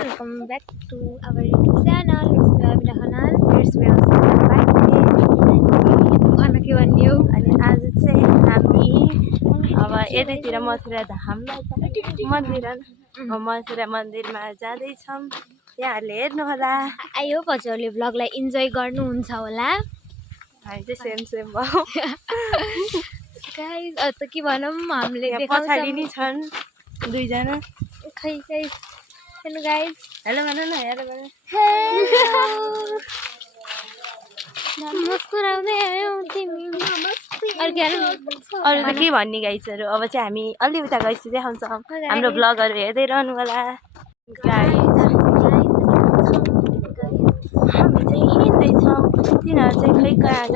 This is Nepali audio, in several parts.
welcome back to our YouTube channel. It's me Abida Khanal. It's me घरमा के भन्ने हो अनि आज चाहिँ हामी अब यतैतिर मथुरा धाममा मथुरा मन्दिरमा जाँदैछौँ। यहाँहरूले हेर्नु होला। आई होप हजुरहरूले भ्लगलाई इन्जोय गर्नुहुन्छ होला। हामी चाहिँ सेम भयो गाइस त के भनौँ हामीले पछाडि नै छन् दुईजना। खै गाइस हेर्नु गाइस हेलो भन न हेलो भन। मुस्कुराउँदै आयौ तिमी अरू त के भन्ने गाइसहरू। अब चाहिँ हामी अलि उता गएपछि देखाउँछौँ। हाम्रो भ्लगहरू हेर्दै रहनु होला। हामी चाहिँ हिँड्दैछौँ। तिनीहरू चाहिँ खै कहाँ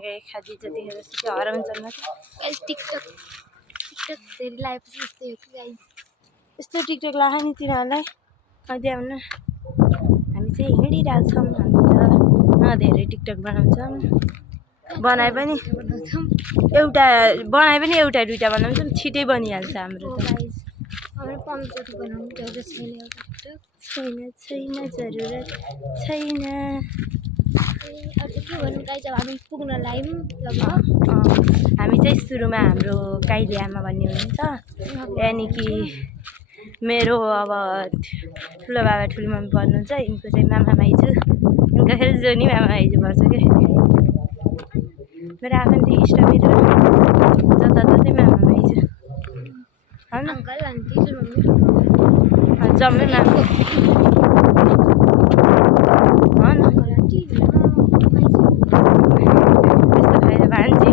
गए खालि जतिखेर चाहिँ हराउँछन्। टिकटक धेरै लगाएपछि यस्तै हो कि गाइस। यस्तो टिकटक लगायो नि तिनीहरूलाई देखाउन। हामी चाहिँ हिँडिरहेछौँ। हामी त धेरै टिकटक बनाउँछौँ। बनाए पनि एउटा दुइटा बनाउँछौँ। छिटै बनिहाल्छ हाम्रो त। छैन जरुरत छैन। हामी पुग्न लाग्यौँ। हामी चाहिँ सुरुमा हाम्रो काइली आमा भन्ने हुनुहुन्छ। यानि कि मेरो अब ठुलो बाबा ठुलो मम्मी पर्नुहुन्छ। यिनको चाहिँ मामा माइजू। यिनको फेरि जोनी मामा माइजू पर्छ क्या। मेरो आफन्ती इष्टमित्र जताततै मामा माइजू होइन जम्मै मामा त्यस्तो फाइदा भान्जी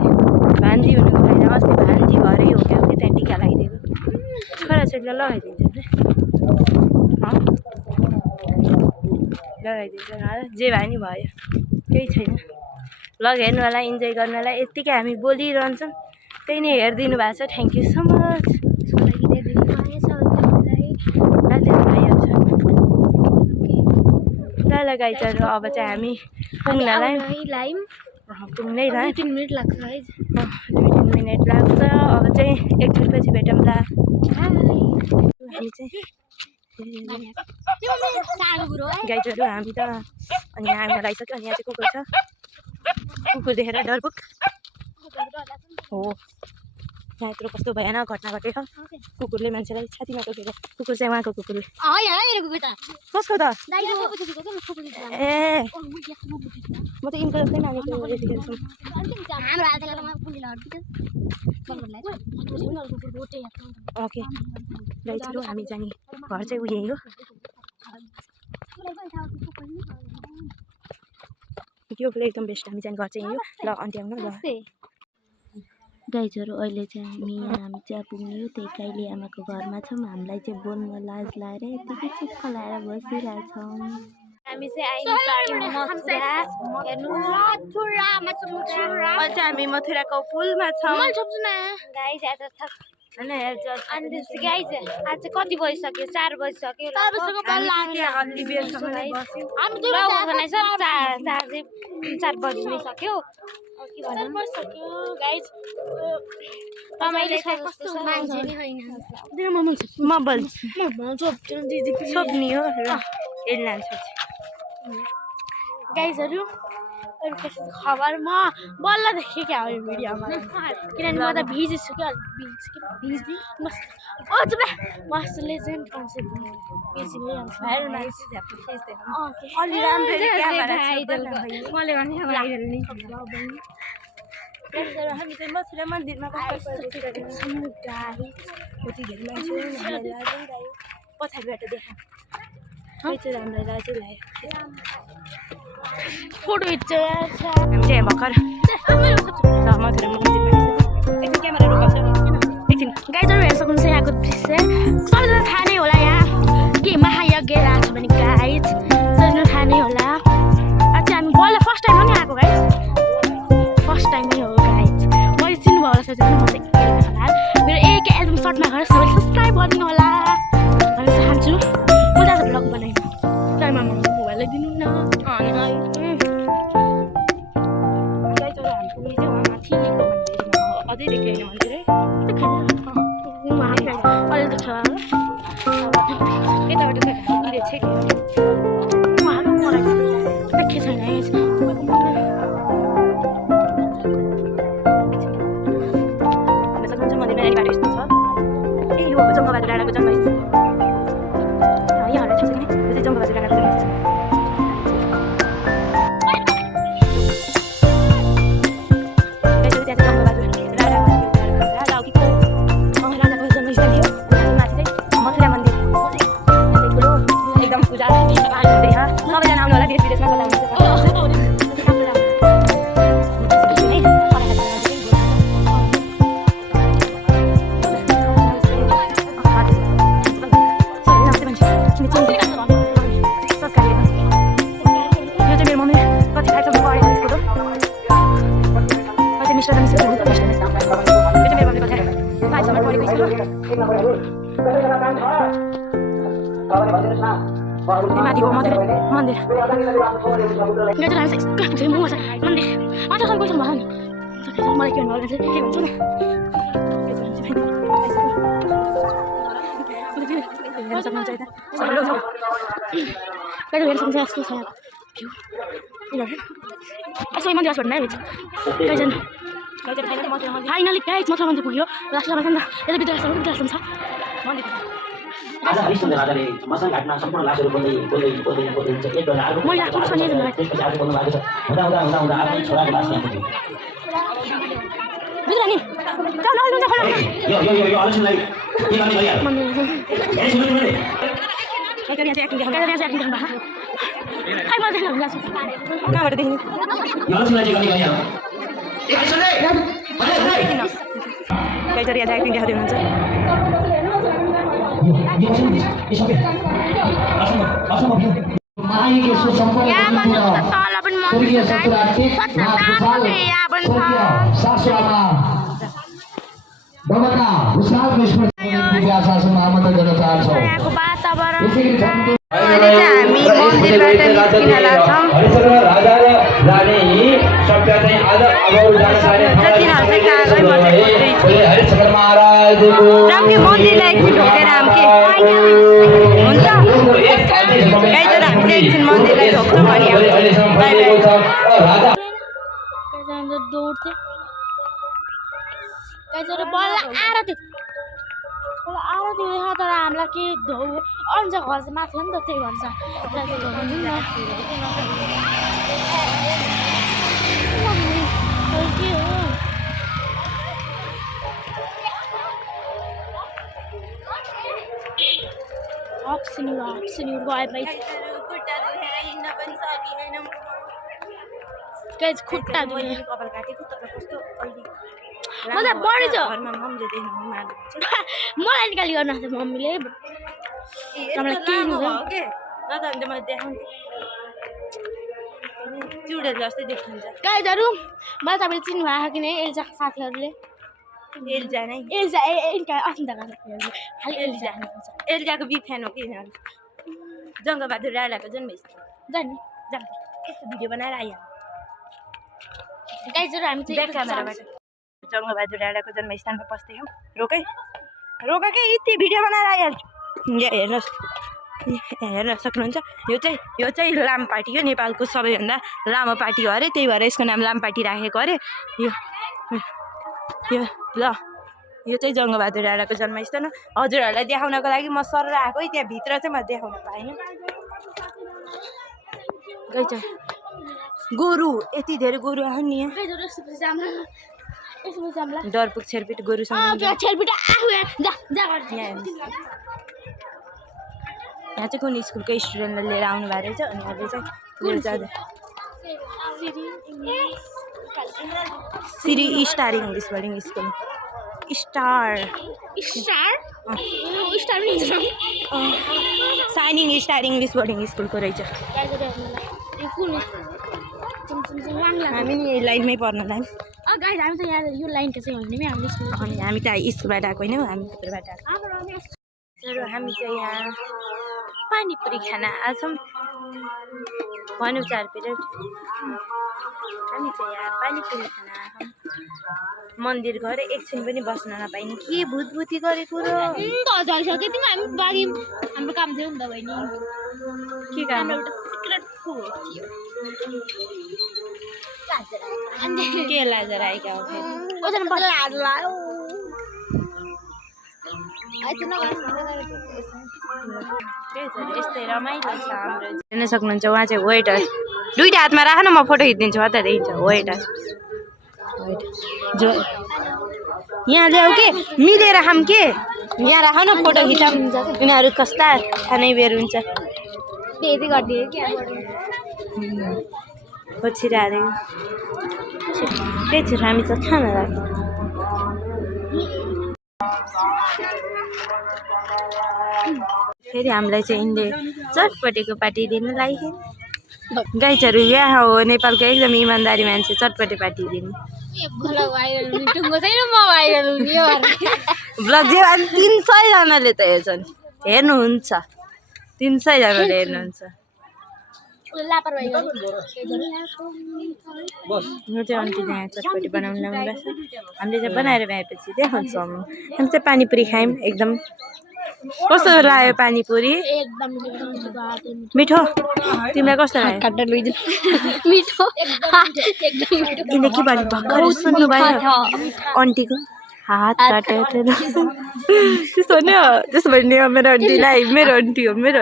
हुनुको फाइदा। अस्ति भान्जी भरै हो क्या कि त्यहाँ टिका लगाइदिएको छोराछोरीलाई लगाइदिन्छ लगाइदिन्छ जे भए नि भयो केही छैन। भ्लग हेर्नु होला इन्जोय गर्नु होला। यत्तिकै हामी बोलिरहन्छौँ त्यही नै हेरिदिनु भएको छ। Thank you so much. ल गाइजहरू अब चाहिँ हामी पुग्नलाई पुग्नै 2-3 मिनट लाग्छ है। 2-3 मिनट लाग्छ। अब चाहिँ एकछिनपछि भेटौँला। हामी चाहिँ गाइजहरू हामी त अनि यहाँ आउन लागिसक्यो। अनि यहाँ चाहिँ कुकुर छ। कुकुर देखेर डरपुक हो। यहाँ यत्रो कस्तो भएन घटना घटेछ। कुकुरले मान्छेलाई छातीमा टोकेर। कुकुर चाहिँ उहाँको कुकुरले कसको त ए म त यिनको जस्तै नानीको यतिखेरसम्म। ओके गाइजहरू हामी जाने घर चाहिँ उयो हो। यो फुल एकदम बेस्ट। हामी जाने घर चाहिँ यही हो। ल अन्ति आउनु ल गाइजहरू। अहिले चाहिँ हामी चाहिँ पुग्ने हो। त्यही काइली आमाको घरमा छौँ। हामीलाई चाहिँ बोल्न लाज लाएर यतिकै चुप्प लाएर बसिरहेछौँ। हामी चाहिँ हामी मथुराको पुलमा छौँ। अनि गाइज आज चाहिँ कति बजिसक्यो? 4 बजिसक्यो। 4 बजी नै सक्यो। गाइजहरू खबर म बल्ल देखेँ क्या यो भिडियोमा। किनभने म त भिजेछु क्या मस्त लेजेन्ड कन्सेप्ट मैले भने हामी चाहिँ मथुरा मन्दिरमा पछाडिबाट देखा हामीलाई राजु लाग्यो। फोटो खिच्छ हामी चाहिँ भर्खर मथुरा मन्दिरमा एकछिन क्यामेरा रोकाउँछ। एकछिन गाइजहरू हेर्न सक्नुहुन्छ यहाँको दृश्य। सबैजना थाहा नै होला यहाँ के महायज्ञ लाग्छ भने गाइज सबैजना थाहा नै होला। आज चाहिँ हामी बल्ल फर्स्ट टाइम हो नि आएको गाइज। फर्स्ट टाइम नै हो गाइज। मैले चिन्नुभयो होला सबैजना। म चाहिँ मेरो एक एल्बम सर्टमा गएर सबैले सब्सक्राइब गरिदिनु होला भन्न चाहन्छु। म आज भ्लग बनाएँ। टाइममा मोबाइललाई दिनु न। अझै देख्दैन मन्दिर है। अहिले त छ यताबाट पूजा सबैजना आउनु होला देश विदेशमा कता माथि हो मन्दिर मन्दिर मलाई के भन्नु के भन्छु फाइनली गाइज मथुरा मन्दिर पुग्यो लास्टमा नि त यता विद्याश्रम छ मन्दिर आज हरिश्चन्द्र राजाले मसान घाटमा सम्पूर्ण लासहरू बोल्दै हुन्छ एक बेला अर्को त्यसपछि आज बोल्नु भएको छ हुँदा हुँदा हुँदा हुँदा आफ्नो छोराको लास यहाँ पुग्यो यो आलोचनालाई के गर्ने कहाँबाट देखिने यो आलोचनालाई चाहिँ गर्ने भइहाल्यो एक्टिङ देखाउँदै हुनुहुन्छ मन्दिरलाई एकछिन ढोकेर हामीले एकछिन मन्दिरलाई ढोक्छौँ दौड्थे आरती देखा तर हामीलाई के अन्ज घर चाहिँ माथि हो नि त त्यही भन्छ के हो Opsiniur गए भाइ गाइस खुट्टा दुखे कपाल काटेको तर कस्तो अहिले मलाई बढी छ घरमा मम्मीले देख्नु मार्नु मलाई निकाली गर्न आउँछ मम्मीले मलाई के हो के न त अन्त मैले देखाउँथे चुडेल जस्तै देखिन्छ गाइजहरु मलाई तपाईले चिन्नु भएको कि नै एल्जा साथीहरुले एल्जा नै एल्जा इनका अस्मिता साथीहरुले खाली एल्जा एल्जाको बिग फ्यान हो कि यिनीहरु जङ्गबहादुर राणाको जन्मस्थल जानी जान्छ यस्तो भिडियो बनाएर आइहाल्छ गाइजहरु हामी चाहिँ क्यामेराबाट जङ्गबहादुर राणाको जन्मस्थानमा पस्दै हौ रोकै यति भिडियो बनाएर आइहाल्छु यहाँ हेर्नुहोस् हेर्न सक्नुहुन्छ यो चाहिँ लाम पार्टी हो नेपालको सबैभन्दा लामो पार्टी हो अरे त्यही भएर यसको नाम लाम पार्टी राखेको अरे यो चाहिँ जङ्गबहादुर राणाको जन्मस्थान हो हजुरहरूलाई देखाउनको लागि म सर आएको त्यहाँ भित्र चाहिँ म देखाउन पाएन गइछ गोरु यति धेरै गोरु आउनु नि डरपुक छेरपिट गोरुसँग यहाँ चाहिँ कुन स्कुलको स्टुडेन्टले लिएर आउनु भएको रहेछ अनि अहिले चाहिँ लिएर जाँदै Shri star English boarding school shining star English boarding स्कुलको रहेछ हामी नि यही लाइनमै पर्न लाइन हामी त यहाँ यो लाइनको चाहिँ हुने अनि हामी त स्कुलबाट आएको होइन हामी भित्रबाट आएको हामी चाहिँ यहाँ पानीपुरी खान आएछौँ भनौँ 4 पिरियड हामी चाहिँ यहाँ पानीपुरी खान आएछौँ मन्दिर गएर एकछिन पनि बस्न नपाइने के भूतभूति गरेको र हाम्रो काम थियो नि त बहिनी के काम के लाजेर आएका हो यस्तै रमाइलो छ हाम्रो हेर्न सक्नुहुन्छ उहाँ चाहिँ वेटर दुईटा हातमा राख न म फोटो खिचिदिन्छु हतार देखिन्छ वेटर जो यहाँ ल्याऊ के मिलेर खाऊँ के यहाँ राख न फोटो खिचाउँ यिनीहरू कस्ता खानै बेर हुन्छ पछि राले त्यही हामी चाहिँ खाना लाग्यो फेरि हामीलाई चाहिँ यिनले चटपटेको पार्टी दिनु लाग्यो गाइजहरू यहाँ हो नेपालको एकदम इमान्दारी मान्छे चटपटे पार्टी दिनु ब्लग जे 300जनाले त हेर्छन् हेर्नुहुन्छ 300जनाले हेर्नुहुन्छ म चाहिँ अन्तिले यहाँ चटपटी बनाउनु लगाउँदैछ हामीले चाहिँ बनाएर भएपछि देखाउँछौँ हामी चाहिँ पानीपुरी खायौँ एकदम कस्तो लाग्यो पानीपुरी मिठो तिमीलाई कस्तो लाग्यो मिठो किन के भन्नु भर्खर सुन्नु भयो आन्टीको हात काटेर त्यस्तो होइन त्यसो भने मेरो आन्टीलाई मेरो आन्टी हो मेरो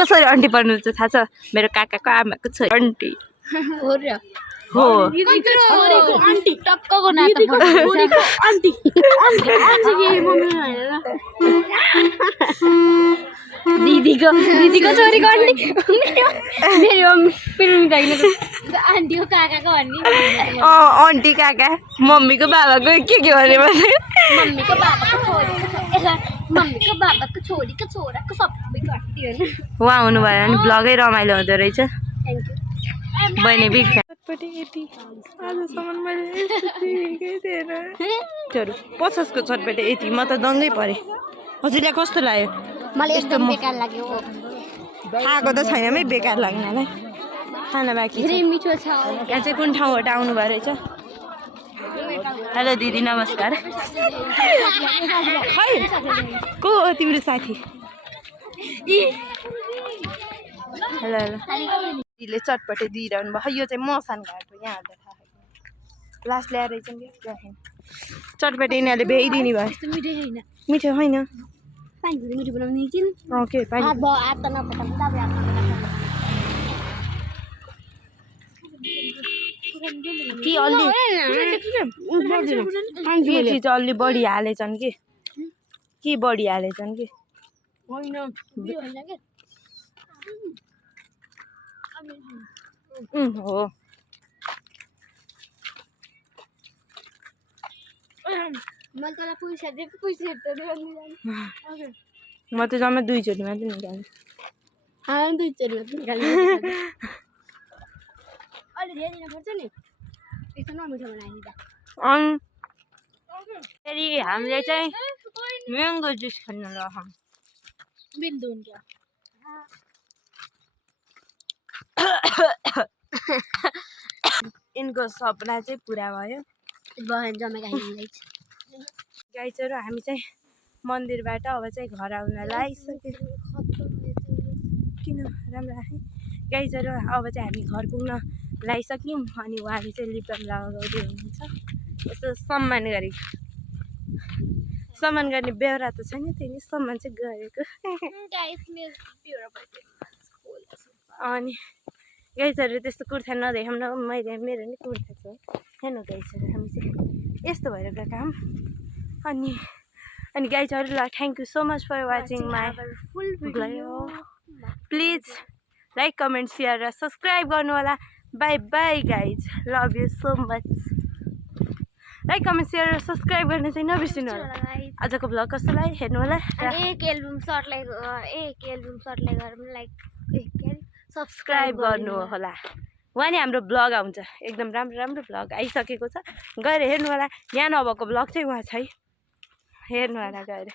कसरी आन्टी पर्नुहुन्छ थाहा छ मेरो काकाको आमाको छोरी आन्टी हो दिदीको छोरीको आन्टी मेरो आन्टीको काकाको भन्ने आन्टी काका मम्मीको बाबाको के भने मम्मीको बाबाको छोरीको छोराको सबैको आन्टी होइन उहाँ हुनुभयो भने ब्लगै रमाइलो हुँदो रहेछ बहिनी बिग फ्यान 50को चटपटे यति म त दङ्गै परेँ हजुरलाई कस्तो लाग्यो मलाई एकदम बेकार लाग्यो खाएको त छैन है बेकार लाग्नेलाई खाना बाँकी धेरै मिठो छ यहाँ चाहिँ कुन ठाउँबाट आउनु भयो रहेछ हेलो दिदी नमस्कार खै को हो तिम्रो साथी हेलो दिदीले चटपटे दिइरहनु भयो यो चाहिँ मसान घाटो यहाँ लास्ट ल्याएर चाहिँ चटपटे यिनीहरूले भ्याइदिने भयो मिठो होइन मिठो बनाउने के पानी कि अलि चाहिँ अलि बढी हालेछन् कि बढी हालेछन् कि हो म त जम्मा 2 चोटि मात्रै निकाल्नु फेरि हामीले चाहिँ म्याङ्गो जुस खान लगाऊँ यिनको सपना चाहिँ पुरा भयो गाइजहरू हामी चाहिँ मन्दिरबाट अब चाहिँ घर आउन लागिसक्यो किन राम्रो आयो गाइजहरू अब चाहिँ हामी घर पुग्न लागिसक्यौँ अनि उहाँले चाहिँ लिपम लगाउँदै हुनुहुन्छ यस्तो सम्मान गर्ने बेहोरा त छैन त्यही नि सम्मान चाहिँ गरेको अनि गाइजहरू त्यस्तो कुर्ता नदेखाउन मेरो नि कुर्ता छ हेर्नु गाइजहरू हामी चाहिँ यस्तो भएर गएको काम अनि गाइजहरू ल thank you so much for watching my full video please like comment share र सब्सक्राइब गर्नु होला bye bye guys love you so much like comment share र सब्सक्राइब गर्न चाहिँ नबिर्सिनु होला आजको भ्लग कस्तो लाग्यो हेर्नु होला एक एल्बम सर्टलाई गरौँ लाइक सब्सक्राइब गर्नु होला उहाँ नि हाम्रो ब्लग आउँछ एकदम राम्रो ब्लग आइसकेको छ गएर हेर्नु होला यहाँ नभएको ब्लग चाहिँ उहाँ छ हेर्नु होला गएर